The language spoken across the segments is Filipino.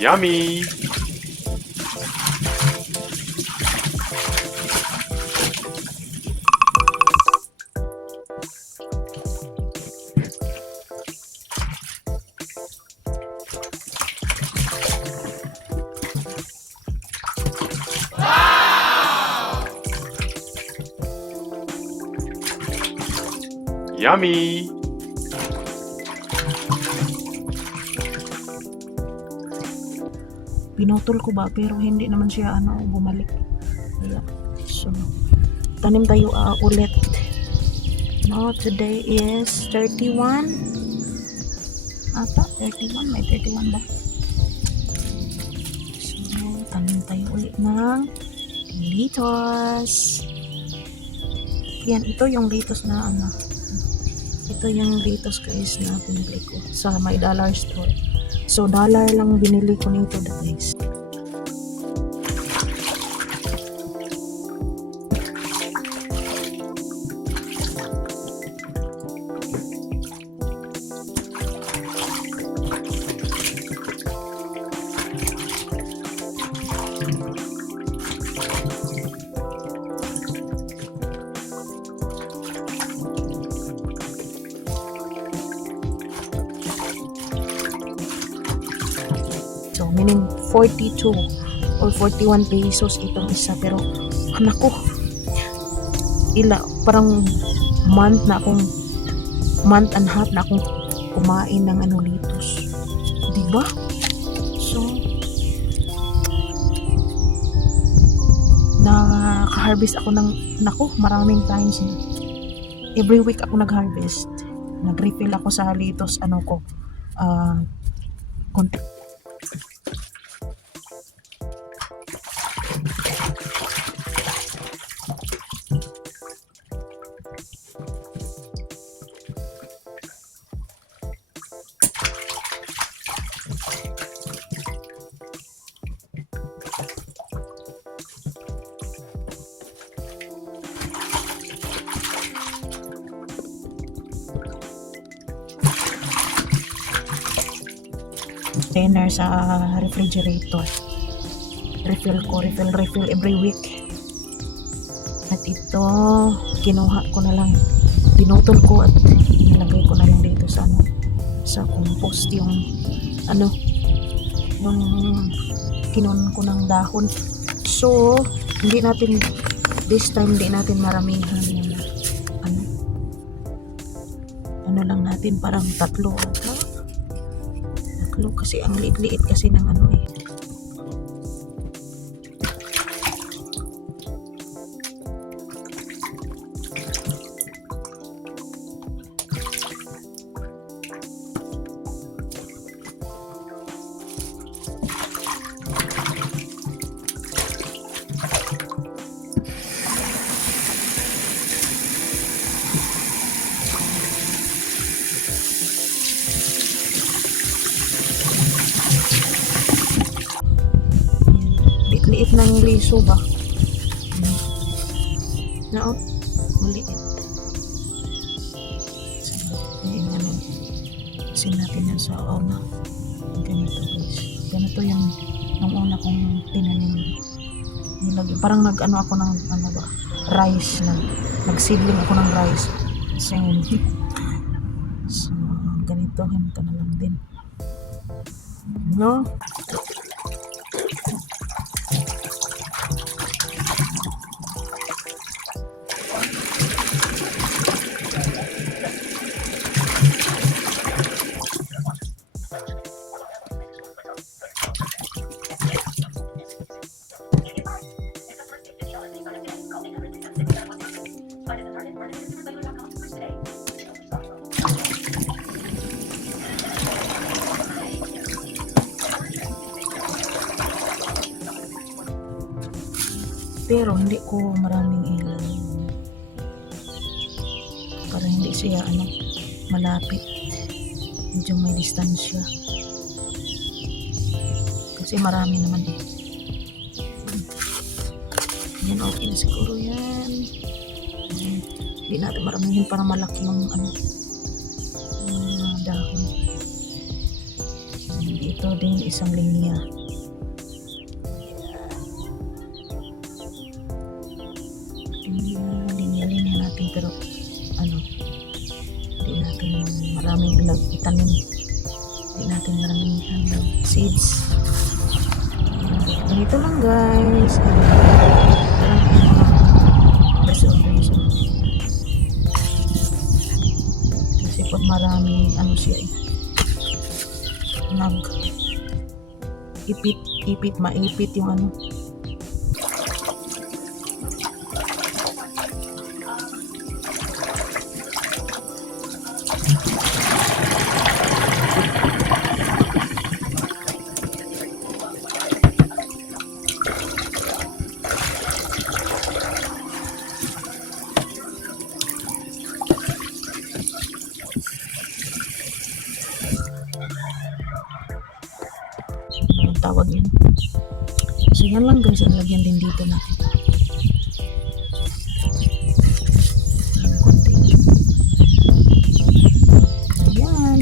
Yummy! Yummy! Pinutol ko ba pero hindi naman siya bumalik. Kaya, so tanim tayo ulit. No, today is 31 ata, 31, may 31 ba? So tanim tayo ulit ng lettuce. Yan, ito yung lettuce na ito yung lettuce guys na pinili ko sa my dollar store. So dollar lang binili ko nito guys. So, meaning 42 or 41 pesos itong isa. Pero, anak ko, parang month and half na akong kumain ng lettuce. Diba? So, naka-harvest ako ng, maraming times na. Every week ako nag-harvest. Nag-refill ako sa lettuce, konti. Container sa refrigerator. Refill every week. At ito, kinuha ko na lang, pinutol ko at nilagay ko na lang dito sa compost yung kinuha ko ng dahon. So, this time hindi natin maramihan yung lang natin, parang tatlo kasi ang liit-liit kasi ng liit ng liso ba? Maliit. So, kasi natin yan sa ganito guys. Ganito yung una kong tinanim. Parang ako ng rice nagseedling ako ng rice. So ganito na lang din. No? Pero hindi ko maraming ilan para hindi siya malapit, medyo may distansya kasi marami naman yan. Okay na siguro yan. Hindi natin maramihin para malaki yung dahon. Ito Ito din isang linya. Linya natin pero hindi natin maraming itanim. Hindi natin maraming seeds. Ganito lang guys. Kasi pag marami siya maipit yung anong tawag yun. So yan lang guys, ang lagyan din dito natin. Ayan.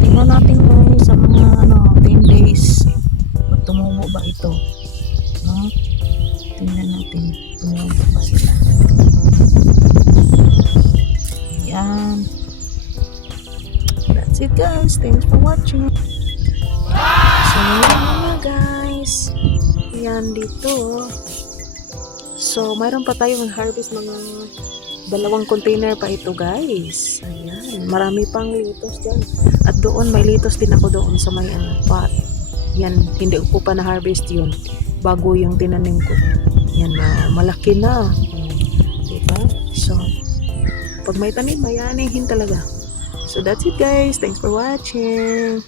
Tingnan natin guys sa mga 10 days. Pag tumubo ba ito? No? Tingnan natin. Tumubo ba sila? Ayan. That's it guys. Thanks for watching. So yan na guys. Ayan dito. So mayroon pa tayong harvest mga 2 container pa ito guys. Ayan. Marami pang litos dyan. At doon may litos din ako doon sa may pot. Yan. Hindi ko pa na-harvest yun. Bago yung tinanim ko. Yan. Malaki na. Diba? So pag may tanim, mayanihin talaga. So that's it guys. Thanks for watching.